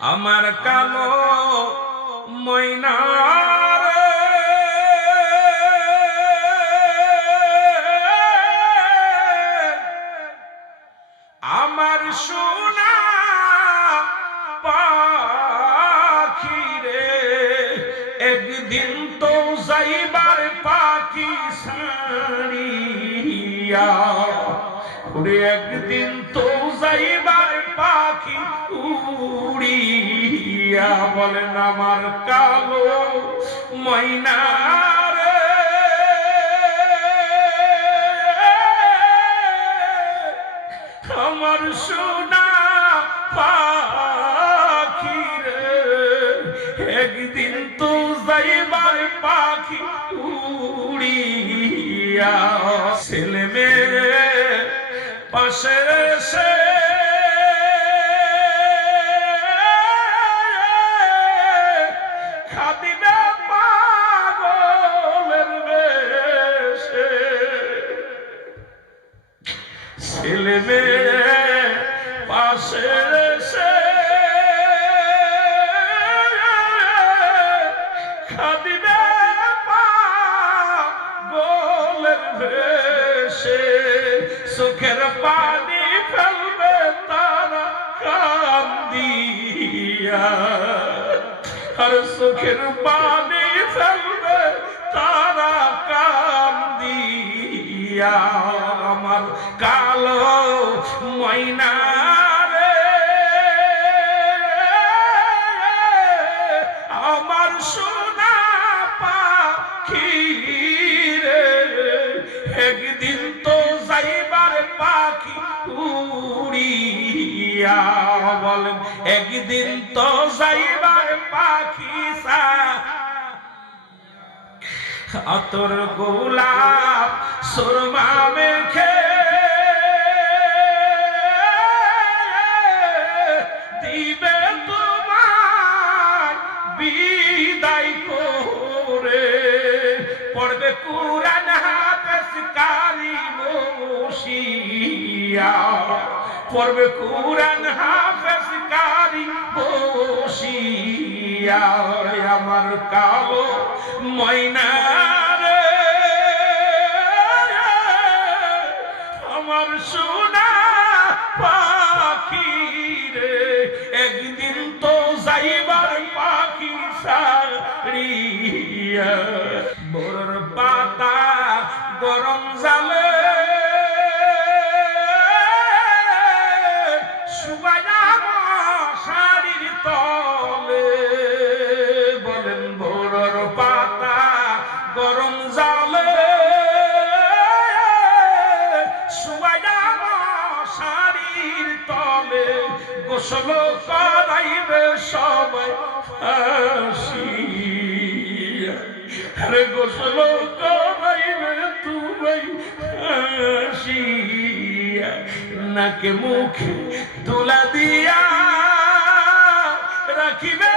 আমার কালো ময়নার। আমার সোনা পাখি রে, একদিন তো যাইবার পাখি সারিয়া একদিন তো যাইবার পাখি উড়িয়া বলেন আমার কালো ময়না আমার সোনা পাখি একদিন তো যাইবার পাখি উড়িয়া ছেলে মেয়ে পাশে এসে ছেলে মেয়ে পাশে এসে খাদিবে গোলের ভেসে সুখের পানি ফেলবে তারা কান্দিয়া। আর সুখের পানি ফেলবে তারা কান্দিয়া। কালো ময়না রে। পাখি একদিন তো যাইবার পাখি উড়িয়া বলেন পাখি গোলাপ সুরমা মেখে বসিয়া পড়বে কুরান হাফেজ কারি বসিয়া। আমার কালো ময়না আমার সোনা পাখি রে একদিন তো যাইবার পাখি সারিয়া বড়র পাতা গরম জালে গরম জালে। সুবাইয়া শাড়ির তলে গোসল করাইবে সবাই আরে গোসল করাইবে তুমি হাসিয়া নাকে মুখে তুলা দিয়া রাখিবে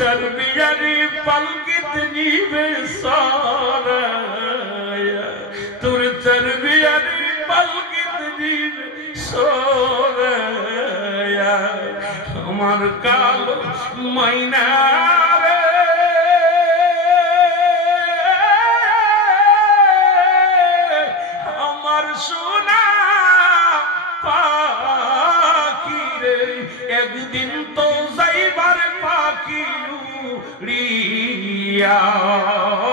চর্বিয়ারি পলকিত নিবে সরায়া। তোর চর্বিয়ারি পলকিত নিবে সরায়া। আমার কালো আমার সোনা পাখি রে, একদিন তো উড়িয়া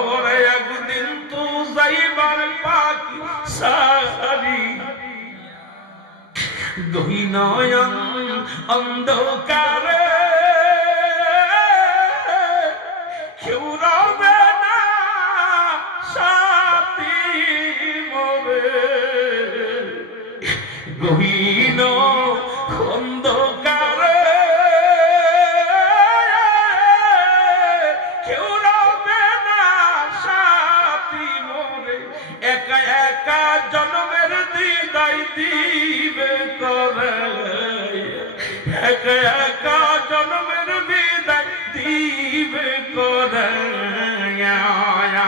ওরে একদিন তো যাইবার পাখি সারি দুই নয়ন অন্ধকারে কেউ একা জন্মের দিদাই দিবে করে একা একা জন্মের দিদাই দিবে করে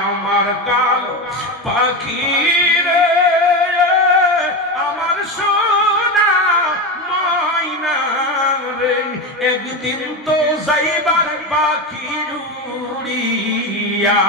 আমার কালো পাখি রে, আমার সোনা ময়না রে। একদিন তো যাইবার পাখি উড়িয়া